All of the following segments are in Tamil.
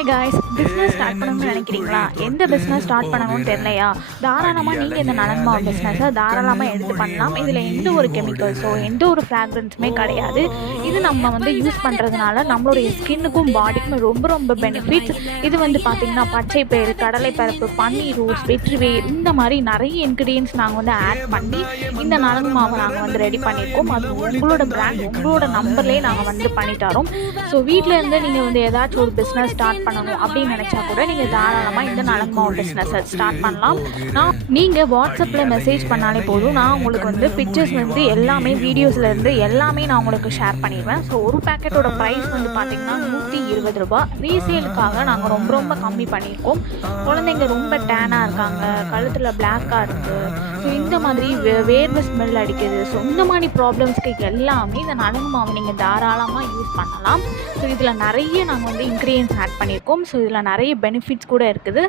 ஹாய் காய்ஸ், பிஸ்னஸ் ஸ்டார்ட் பண்ணணும்னு நினைக்கிறீங்களா? எந்த பிஸ்னஸ் ஸ்டார்ட் பண்ணணும்னு தெரியலையா? தாராளமாக நீங்கள் இந்த நலன் மாவு பிஸ்னஸை தாராளமாக எடுத்து பண்ணலாம். இதில் எந்த ஒரு கெமிக்கல்ஸோ எந்த ஒரு ஃப்ராக்ரன்ஸுமே கிடையாது. இது நம்ம யூஸ் பண்ணுறதுனால நம்மளுடைய ஸ்கின்னுக்கும் பாடிக்கும் ரொம்ப ரொம்ப பெனிஃபிட்ஸ். இது பார்த்திங்கன்னா பச்சை பயிறு, கடலை பருப்பு, பன்னீர் ரோஸ், வெற்றிவேர் இந்த மாதிரி நிறைய இன்க்ரீடியன்ஸ் நாங்கள் ஆட் பண்ணி இந்த நலன் மாவை நாங்கள் ரெடி பண்ணியிருக்கோம். அது உங்களோட பிராண்ட், உங்களோட நம்பர்லேயே நாங்கள் பண்ணி தரோம். ஸோ வீட்டில் இருந்து நீங்கள் ஏதாச்சும் ஒரு பிஸ்னஸ் ஸ்டார்ட் பண்ணணும் அப்படின்னு நினச்சா கூட நீங்கள் தாராளமாக இந்த நலன் மாவு பிஸ்னஸை ஸ்டார்ட் பண்ணலாம். நீங்கள் வாட்ஸ்அப்பில் மெசேஜ் பண்ணாலே போதும். நான் உங்களுக்கு பிக்சர்ஸ் எல்லாமே வீடியோஸ்லேருந்து எல்லாமே நான் உங்களுக்கு ஷேர் பண்ணிடுவேன். ஸோ ஒரு பேக்கெட்டோட ப்ரைஸ் பார்த்தீங்கன்னா 120 ரூபா. ரீசேலுக்காக நாங்கள் ரொம்ப ரொம்ப கம்மி பண்ணியிருக்கோம். குழந்தைங்க ரொம்ப டேனாக இருக்காங்க, கழுத்தில் பிளாக்காக இருக்குது, ஸோ இந்த மாதிரி வேர்வை ஸ்மெல் அடிக்குது, ஸோ இந்த மாதிரி ப்ராப்ளம்ஸ்க்கு எல்லாமே இந்த நலன் மாவு நீங்கள் தாராளமாக யூஸ் பண்ணலாம். ஸோ இதில் நிறைய நாங்கள் இன்க்ரீடியன்ஸ் ஆட் பண்ணியிருக்கோம். ஸோ இதில் நிறைய பெனிஃபிட்ஸ் கூட இருக்குது.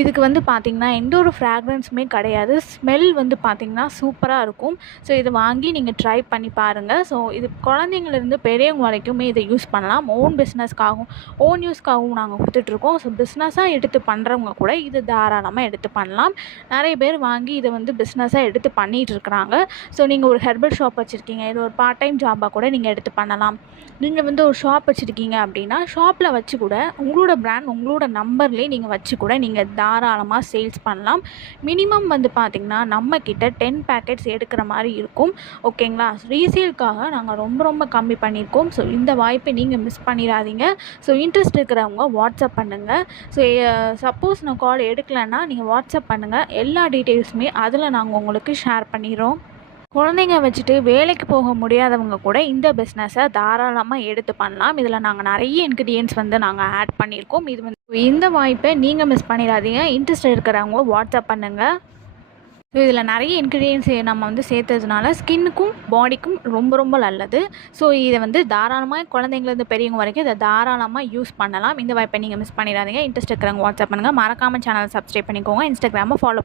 இதுக்கு பார்த்திங்கன்னா எந்த ஒரு ஃப்ராக்ரன்ஸுமே கிடையாது. ஸ்மெல் பார்த்திங்கன்னா சூப்பராக இருக்கும். ஸோ இதை வாங்கி நீங்கள் ட்ரை பண்ணி பாருங்கள். ஸோ இது குழந்தைங்கள்லேருந்து பெரியவங்க வரைக்குமே இதை யூஸ் பண்ணலாம். ஓன் பிஸ்னஸ்க்காகவும் ஓன் யூஸ்க்காகவும் நாங்கள் கொடுத்துட்ருக்கோம். ஸோ பிஸ்னஸாக எடுத்து பண்ணுறவங்க கூட இது தாராளமாக எடுத்து பண்ணலாம். நிறைய பேர் வாங்கி இதை பிஸ்னஸாக எடுத்து பண்ணிகிட்டு இருக்கிறாங்க. ஸோ நீங்கள் ஒரு ஹெர்பல் ஷாப் வச்சுருக்கீங்க, இது ஒரு பார்ட் டைம் ஜாபாக கூட நீங்கள் எடுத்து பண்ணலாம். நீங்கள் ஒரு ஷாப் வச்சுருக்கீங்க அப்படின்னா ஷாப்பில் வச்சு கூட உங்களோட பிராண்ட், உங்களோட நம்பர்லேயே நீங்கள் வச்சு கூட நீங்கள் தாராளமாக சேல்ஸ் பண்ணலாம். மினிமம் பார்த்திங்கன்னா நம்மக்கிட்ட 10 பேக்கெட்ஸ் எடுக்கிற மாதிரி இருக்கும். ஓகேங்களா? ரீசேலுக்காக நாங்கள் ரொம்ப ரொம்ப கம்மி பண்ணியிருக்கோம். ஸோ இந்த வாய்ப்பை நீங்கள் மிஸ் பண்ணிடாதீங்க. ஸோ இன்ட்ரெஸ்ட் இருக்கிறவங்க வாட்ஸ்அப் பண்ணுங்கள். ஸோ சப்போஸ் நான் கால் எடுக்கலைன்னா நீங்கள் வாட்ஸ்அப் பண்ணுங்கள். எல்லா டீட்டெயில்ஸுமே அதில் நாங்கள் உங்களுக்கு ஷேர் பண்ணிடுறோம். குழந்தைங்க வச்சுட்டு வேலைக்கு போக முடியாதவங்க கூட இந்த பிஸ்னஸை தாராளமாக எடுத்து பண்ணலாம். இதில் நாங்கள் நிறைய இன்க்ரீடியன்ஸ் நாங்கள் ஆட் பண்ணியிருக்கோம். இது இந்த வாய்ப்பை நீங்கள் மிஸ் பண்ணிடாதீங்க. இன்ட்ரெஸ்ட் இருக்கிறவங்க வாட்ஸ்அப் பண்ணுங்கள். ஸோ இதில் நிறைய இன்க்ரீடியன்ஸ் நம்ம சேர்த்ததுனால ஸ்கின்னுக்கும் பாடிக்கும் ரொம்ப ரொம்ப நல்லது. ஸோ இதை தாராளமாக குழந்தைங்கலேருந்து பெரியவங்க வரைக்கும் இதை தாராளமாக யூஸ் பண்ணலாம். இந்த வாய்ப்பை நீங்கள் மிஸ் பண்ணிடாதீங்க. இன்ட்ரெஸ்ட் இருக்கிறவங்க வாட்ஸ்அப் பண்ணுங்கள். மறக்காமல் சேனலை சப்ஸ்கிரைப் பண்ணிக்கோங்க. இன்ஸ்டாகிராமை ஃபாலோ